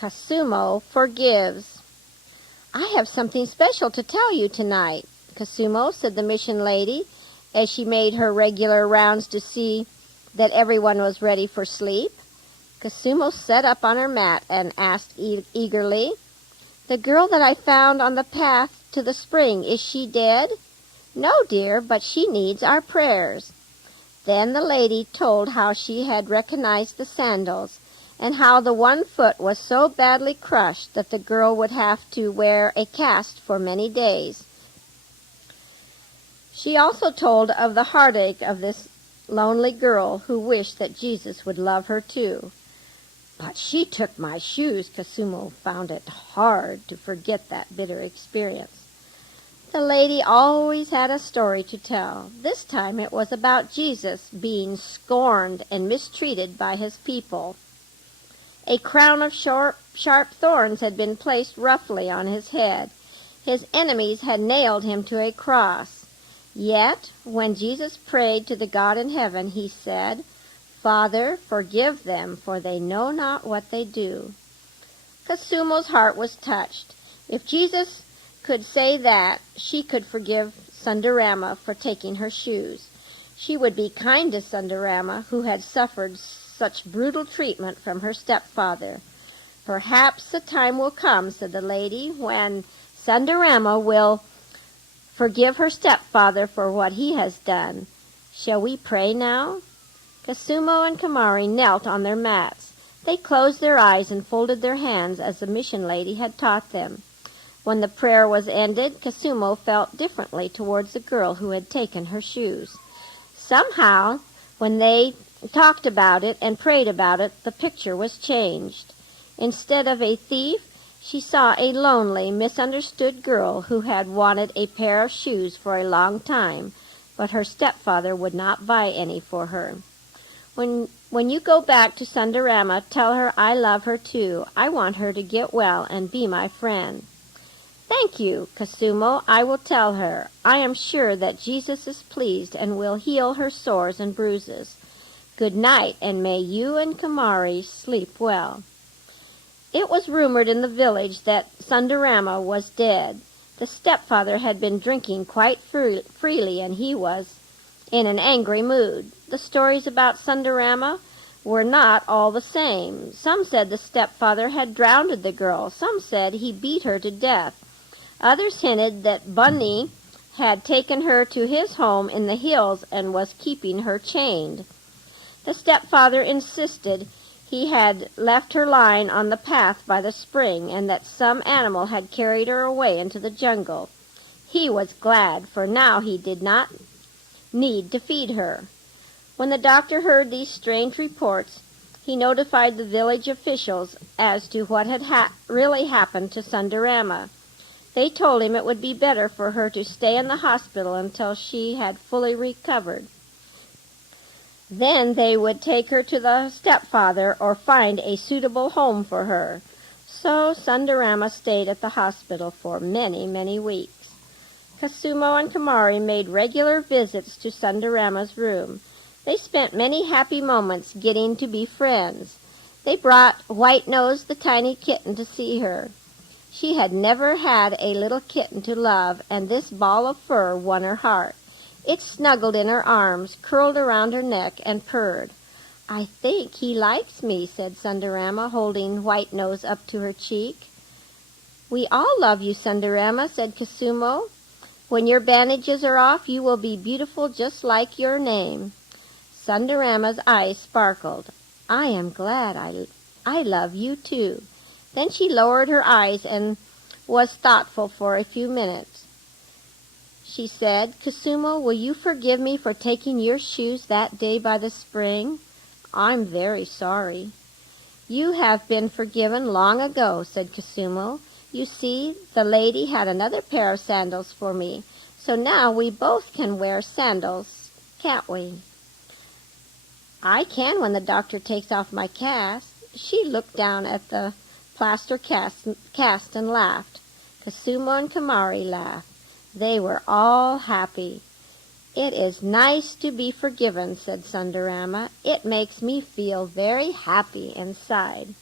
Koosumo forgives. "I have something special to tell you tonight, Koosumo," said the mission lady, as she made her regular rounds to see that everyone was ready for sleep. Koosumo sat up on her mat and asked eagerly, "The girl that I found on the path to the spring, is she dead?" "No, dear, but she needs our prayers." Then the lady told how she had recognized the sandals, and how the one foot was so badly crushed that the girl would have to wear a cast for many days. She also told of the heartache of this lonely girl who wished that Jesus would love her too. "But she took my shoes." Koosumo found it hard to forget that bitter experience. The lady always had a story to tell. This time it was about Jesus being scorned and mistreated by his people. A crown of sharp thorns had been placed roughly on his head. His enemies had nailed him to a cross. Yet, when Jesus prayed to the God in heaven, he said, "Father, forgive them, for they know not what they do." Koosumo's heart was touched. If Jesus could say that, she could forgive Sundarama for taking her shoes. She would be kind to Sundarama, who had suffered such brutal treatment from her stepfather. "Perhaps the time will come," said the lady, "when Sundarama will forgive her stepfather for what he has done. Shall we pray now?" Koosumo and Kamari knelt on their mats. They closed their eyes and folded their hands as the mission lady had taught them. When the prayer was ended, Koosumo felt differently towards the girl who had taken her shoes. Somehow, when they talked about it and prayed about it, the picture was changed. Instead of a thief, she saw a lonely, misunderstood girl who had wanted a pair of shoes for a long time, but her stepfather would not buy any for her. When you go back to Sundarama, tell her I love her too. I want her to get well and be my friend." "Thank you, Koosumo. I will tell her. I am sure that Jesus is pleased and will heal her sores and bruises. Good night, and may you and Kamari sleep well." It was rumored in the village that Sundarama was dead. The stepfather had been drinking quite freely, and he was in an angry mood. The stories about Sundarama were not all the same. Some said the stepfather had drowned the girl. Some said he beat her to death. Others hinted that Bunny had taken her to his home in the hills and was keeping her chained. The stepfather insisted he had left her lying on the path by the spring, and that some animal had carried her away into the jungle. He was glad, for now he did not need to feed her. When the doctor heard these strange reports, he notified the village officials as to what had really happened to Sundarama. They told him it would be better for her to stay in the hospital until she had fully recovered. Then they would take her to the stepfather or find a suitable home for her. So Sundarama stayed at the hospital for many, many weeks. Koosumo and Kamari made regular visits to Sundarama's room. They spent many happy moments getting to be friends. They brought White Nose, the tiny kitten, to see her. She had never had a little kitten to love, and this ball of fur won her heart. It snuggled in her arms, curled around her neck, and purred. "I think he likes me," said Sundarama, holding White Nose up to her cheek. "We all love you, Sundarama," said Koosumo. "When your bandages are off, you will be beautiful just like your name." Sundarama's eyes sparkled. "I am glad. I love you too." Then she lowered her eyes and was thoughtful for a few minutes. She said, "Koosumo, will you forgive me for taking your shoes that day by the spring? I'm very sorry." "You have been forgiven long ago," said Koosumo. "You see, the lady had another pair of sandals for me, so now we both can wear sandals, can't we?" "I can when the doctor takes off my cast." She looked down at the plaster cast and laughed. Koosumo and Kamari laughed. They were all happy. "It is nice to be forgiven," said Sundarama. "It makes me feel very happy inside."